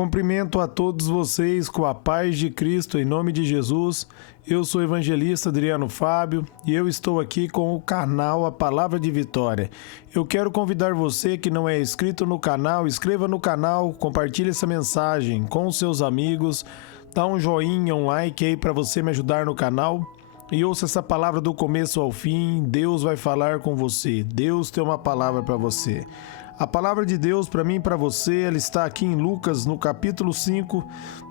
Cumprimento a todos vocês com a paz de Cristo, em nome de Jesus. Eu sou o evangelista Adriano Fábio e eu estou aqui com o canal A Palavra de Vitória. Eu quero convidar você que não é inscrito no canal, inscreva no canal, compartilhe essa mensagem com os seus amigos, dá um joinha, um like aí para você me ajudar no canal. E ouça essa palavra do começo ao fim. Deus vai falar com você. Deus tem uma palavra para você. A palavra de Deus para mim e para você, ela está aqui em Lucas, no capítulo 5,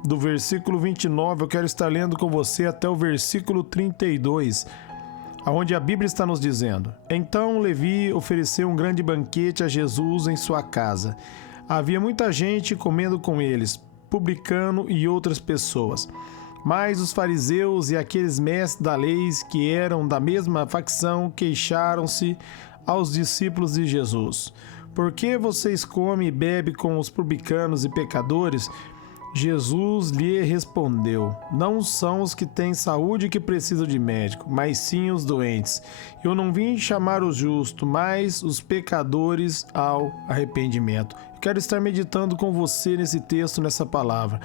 do versículo 29. Eu quero estar lendo com você até o versículo 32, onde a Bíblia está nos dizendo: Então Levi ofereceu um grande banquete a Jesus em sua casa. Havia muita gente comendo com eles, publicano e outras pessoas. Mas os fariseus e aqueles mestres da lei que eram da mesma facção queixaram-se aos discípulos de Jesus: Por que vocês comem e bebem com os publicanos e pecadores? Jesus lhe respondeu: Não são os que têm saúde que precisam de médico, mas sim os doentes. Eu não vim chamar os justos, mas os pecadores ao arrependimento. Eu quero estar meditando com você nesse texto, nessa palavra,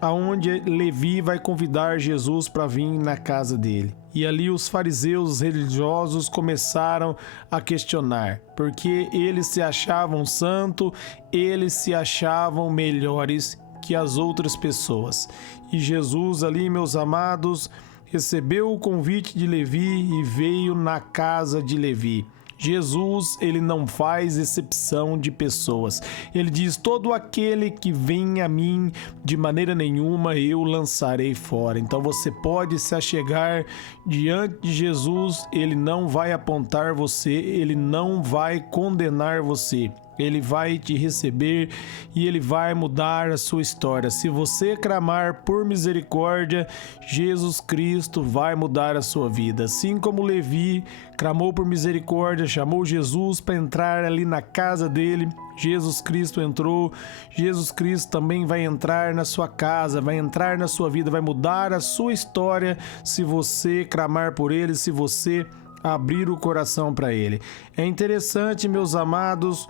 aonde Levi vai convidar Jesus para vir na casa dele. E ali os fariseus, os religiosos, começaram a questionar, porque eles se achavam santos, eles se achavam melhores que as outras pessoas. E Jesus ali, meus amados, recebeu o convite de Levi e veio na casa de Levi. Jesus, ele não faz exceção de pessoas. Ele diz: todo aquele que vem a mim, de maneira nenhuma eu lançarei fora. Então você pode se achegar diante de Jesus, ele não vai apontar você, ele não vai condenar você. Ele vai te receber e ele vai mudar a sua história. Se você clamar por misericórdia, Jesus Cristo vai mudar a sua vida. Assim como Levi clamou por misericórdia, chamou Jesus para entrar ali na casa dele, Jesus Cristo entrou. Jesus Cristo também vai entrar na sua casa, vai entrar na sua vida, vai mudar a sua história se você clamar por ele, se você abrir o coração para ele. É interessante, meus amados,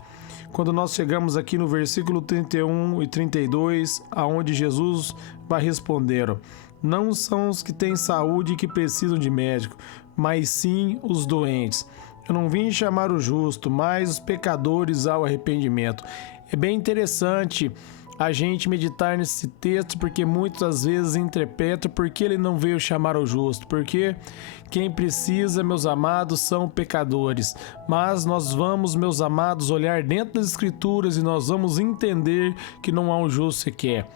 quando nós chegamos aqui no versículo 31 e 32, aonde Jesus vai responder: Não são os que têm saúde que precisam de médico, mas sim os doentes. Eu não vim chamar o justo, mas os pecadores ao arrependimento. É bem interessante a gente meditar nesse texto, porque muitas vezes interpreta porque ele não veio chamar o justo, porque quem precisa, meus amados, são pecadores. Mas nós vamos, meus amados, olhar dentro das Escrituras e nós vamos entender que não há um justo sequer.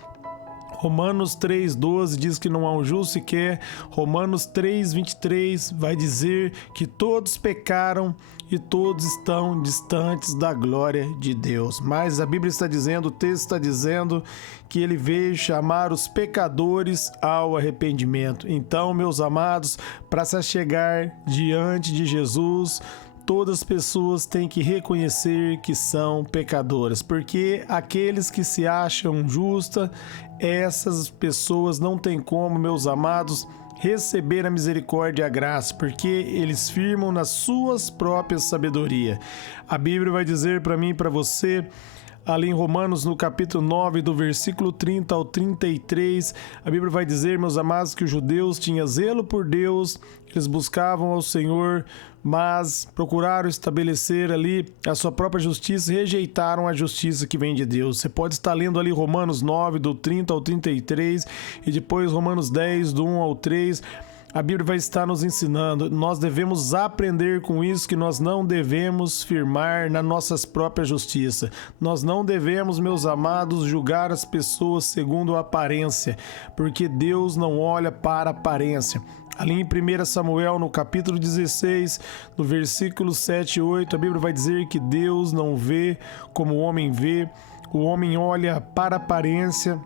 Romanos 3,12 diz que não há um justo sequer. Romanos 3,23 vai dizer que todos pecaram e todos estão distantes da glória de Deus. Mas a Bíblia está dizendo, o texto está dizendo que ele veio chamar os pecadores ao arrependimento. Então, meus amados, para se chegar diante de Jesus, todas as pessoas têm que reconhecer que são pecadoras, porque aqueles que se acham justas, essas pessoas não têm como, meus amados, receber a misericórdia e a graça, porque eles firmam nas suas próprias sabedoria. A Bíblia vai dizer para mim e para você, ali em Romanos, no capítulo 9, do versículo 30 ao 33, a Bíblia vai dizer, meus amados, que os judeus tinham zelo por Deus, eles buscavam ao Senhor, mas procuraram estabelecer ali a sua própria justiça e rejeitaram a justiça que vem de Deus. Você pode estar lendo ali Romanos 9, do 30 ao 33, e depois Romanos 10, do 1 ao 3, a Bíblia vai estar nos ensinando, nós devemos aprender com isso, que nós não devemos firmar na nossas próprias justiça. Nós não devemos, meus amados, julgar as pessoas segundo a aparência, porque Deus não olha para a aparência. Ali em 1 Samuel, no capítulo 16, no versículo 7 e 8, a Bíblia vai dizer que Deus não vê como o homem vê, o homem olha para a aparência,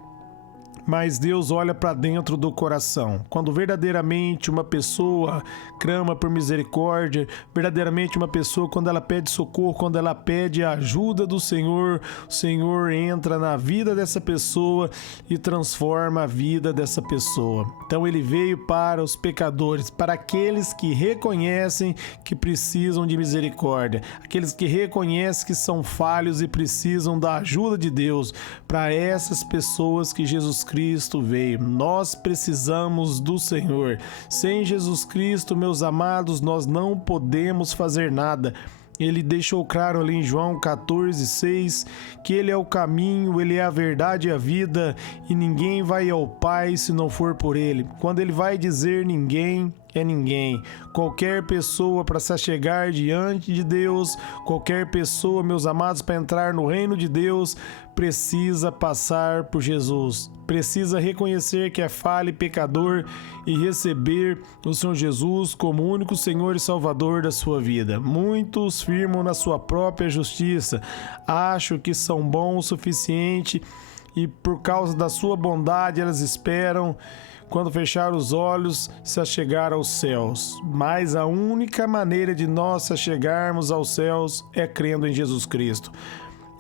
mas Deus olha para dentro do coração. Quando verdadeiramente uma pessoa clama por misericórdia, verdadeiramente uma pessoa, quando ela pede socorro, quando ela pede a ajuda do Senhor, o Senhor entra na vida dessa pessoa e transforma a vida dessa pessoa. Então ele veio para os pecadores, para aqueles que reconhecem que precisam de misericórdia, aqueles que reconhecem que são falhos e precisam da ajuda de Deus. Para essas pessoas que Jesus Cristo veio. Nós precisamos do Senhor. Sem Jesus Cristo, meus amados, nós não podemos fazer nada. Ele deixou claro ali em João 14:6 que Ele é o caminho, Ele é a verdade e a vida, e ninguém vai ao Pai se não for por Ele. Quando Ele vai dizer ninguém, é ninguém. Qualquer pessoa para se achegar diante de Deus, qualquer pessoa, meus amados, para entrar no reino de Deus, precisa passar por Jesus. Precisa reconhecer que é falho e pecador e receber o Senhor Jesus como único Senhor e Salvador da sua vida. Muitos firmam na sua própria justiça, acham que são bons o suficiente e por causa da sua bondade elas esperam, quando fechar os olhos, se achegar aos céus. Mas a única maneira de nós se achegarmos aos céus é crendo em Jesus Cristo.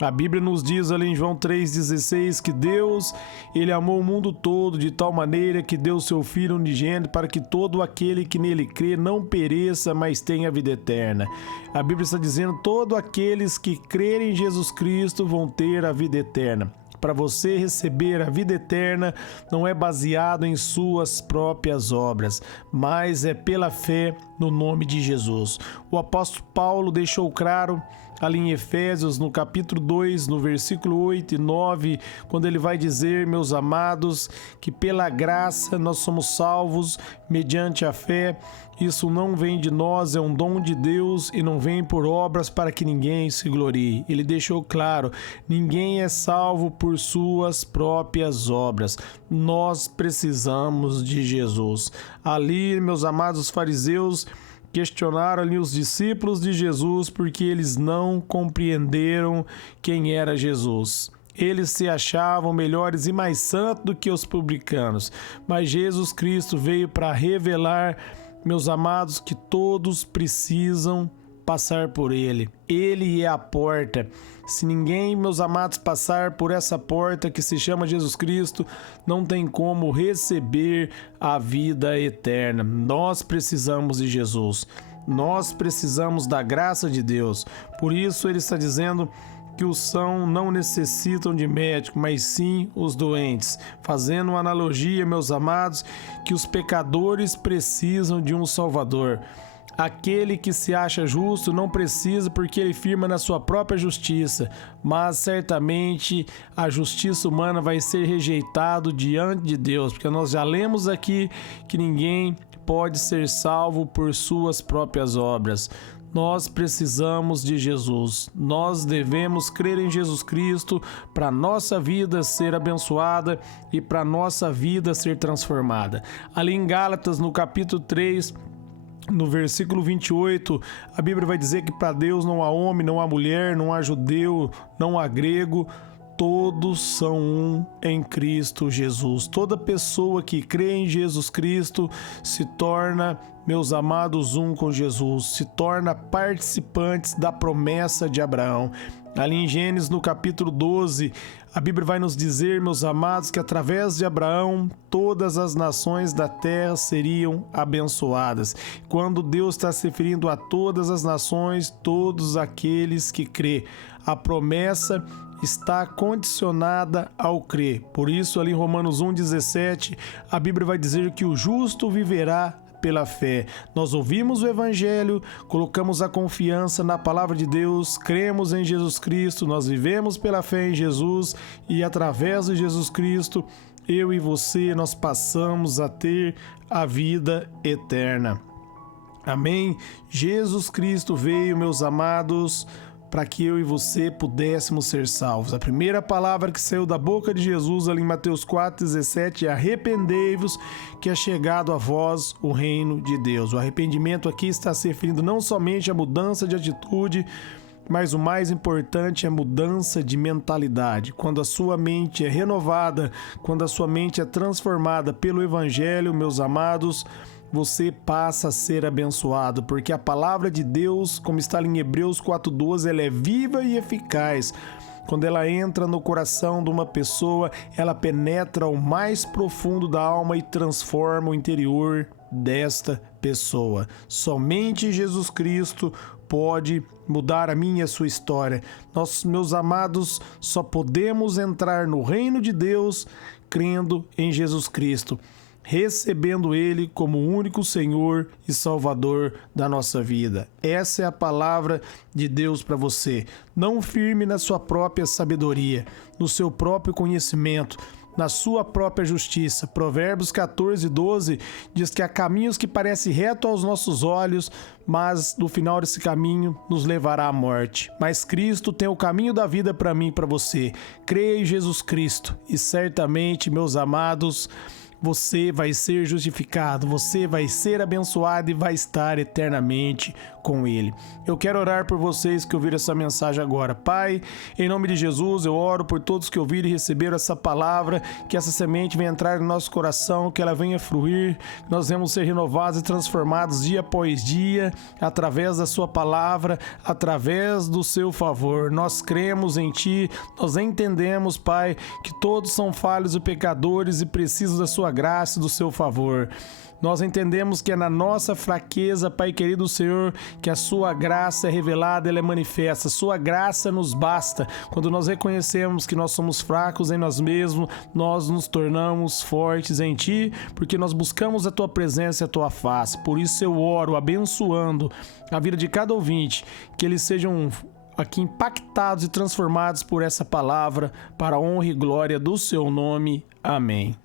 A Bíblia nos diz ali em João 3,16 que Deus, Ele amou o mundo todo de tal maneira que deu seu Filho unigênito para que todo aquele que nele crê não pereça, mas tenha vida eterna. A Bíblia está dizendo que todos aqueles que crerem em Jesus Cristo vão ter a vida eterna. Para você receber a vida eterna, não é baseado em suas próprias obras, mas é pela fé no nome de Jesus. O apóstolo Paulo deixou claro ali em Efésios, no capítulo 2, no versículo 8 e 9, quando ele vai dizer, meus amados, que pela graça nós somos salvos mediante a fé. Isso não vem de nós, é um dom de Deus e não vem por obras para que ninguém se glorie. Ele deixou claro, ninguém é salvo por suas próprias obras. Nós precisamos de Jesus. Ali, meus amados, os fariseus questionaram ali os discípulos de Jesus porque eles não compreenderam quem era Jesus. Eles se achavam melhores e mais santos do que os publicanos, mas Jesus Cristo veio para revelar, meus amados, que todos precisam passar por Ele. Ele é a porta. Se ninguém, meus amados, passar por essa porta que se chama Jesus Cristo, não tem como receber a vida eterna. Nós precisamos de Jesus. Nós precisamos da graça de Deus. Por isso ele está dizendo que os sãos não necessitam de médico, mas sim os doentes. Fazendo uma analogia, meus amados, que os pecadores precisam de um Salvador. Aquele que se acha justo não precisa porque ele firma na sua própria justiça, mas certamente a justiça humana vai ser rejeitado diante de Deus, porque nós já lemos aqui que ninguém pode ser salvo por suas próprias obras. Nós precisamos de Jesus. Nós devemos crer em Jesus Cristo para nossa vida ser abençoada e para nossa vida ser transformada. Ali em Gálatas, no capítulo 3, no versículo 28, a Bíblia vai dizer que para Deus não há homem, não há mulher, não há judeu, não há grego, todos são um em Cristo Jesus. Toda pessoa que crê em Jesus Cristo se torna, meus amados, um com Jesus, se torna participantes da promessa de Abraão. Ali em Gênesis, no capítulo 12, a Bíblia vai nos dizer, meus amados, que através de Abraão, todas as nações da terra seriam abençoadas. Quando Deus está se referindo a todas as nações, todos aqueles que crê. A promessa está condicionada ao crer. Por isso, ali em Romanos 1,17, a Bíblia vai dizer que o justo viverá pela fé. Nós ouvimos o Evangelho, colocamos a confiança na Palavra de Deus, cremos em Jesus Cristo, nós vivemos pela fé em Jesus e através de Jesus Cristo, eu e você, nós passamos a ter a vida eterna. Amém? Jesus Cristo veio, meus amados, para que eu e você pudéssemos ser salvos. A primeira palavra que saiu da boca de Jesus ali em Mateus 4,17 é: arrependei-vos, que é chegado a vós o reino de Deus. O arrependimento aqui está se referindo não somente à mudança de atitude, mas o mais importante é mudança de mentalidade. Quando a sua mente é renovada, quando a sua mente é transformada pelo Evangelho, meus amados, você passa a ser abençoado, porque a palavra de Deus, como está em Hebreus 4:12, ela é viva e eficaz. Quando ela entra no coração de uma pessoa, ela penetra ao mais profundo da alma e transforma o interior desta pessoa. Somente Jesus Cristo pode mudar a minha e a sua história. Nós, meus amados, só podemos entrar no reino de Deus crendo em Jesus Cristo, recebendo Ele como o único Senhor e Salvador da nossa vida. Essa é a palavra de Deus para você. Não firme na sua própria sabedoria, no seu próprio conhecimento, na sua própria justiça. Provérbios 14:12 diz que há caminhos que parecem retos aos nossos olhos, mas no final desse caminho nos levará à morte. Mas Cristo tem o caminho da vida para mim e para você. Creia em Jesus Cristo e certamente, meus amados, você vai ser justificado, você vai ser abençoado e vai estar eternamente com Ele. Eu quero orar por vocês que ouviram essa mensagem agora. Pai, em nome de Jesus, eu oro por todos que ouviram e receberam essa palavra, que essa semente venha entrar no nosso coração, que ela venha fluir, que nós venhamos ser renovados e transformados dia após dia, através da sua palavra, através do seu favor. Nós cremos em Ti, nós entendemos, Pai, que todos são falhos e pecadores e precisam da sua graça e do seu favor. Nós entendemos que é na nossa fraqueza, Pai querido Senhor, que a sua graça é revelada, ela é manifesta. A sua graça nos basta. Quando nós reconhecemos que nós somos fracos em nós mesmos, nós nos tornamos fortes em Ti, porque nós buscamos a Tua presença e a Tua face. Por isso eu oro, abençoando a vida de cada ouvinte, que eles sejam aqui impactados e transformados por essa palavra, para a honra e glória do Seu nome. Amém.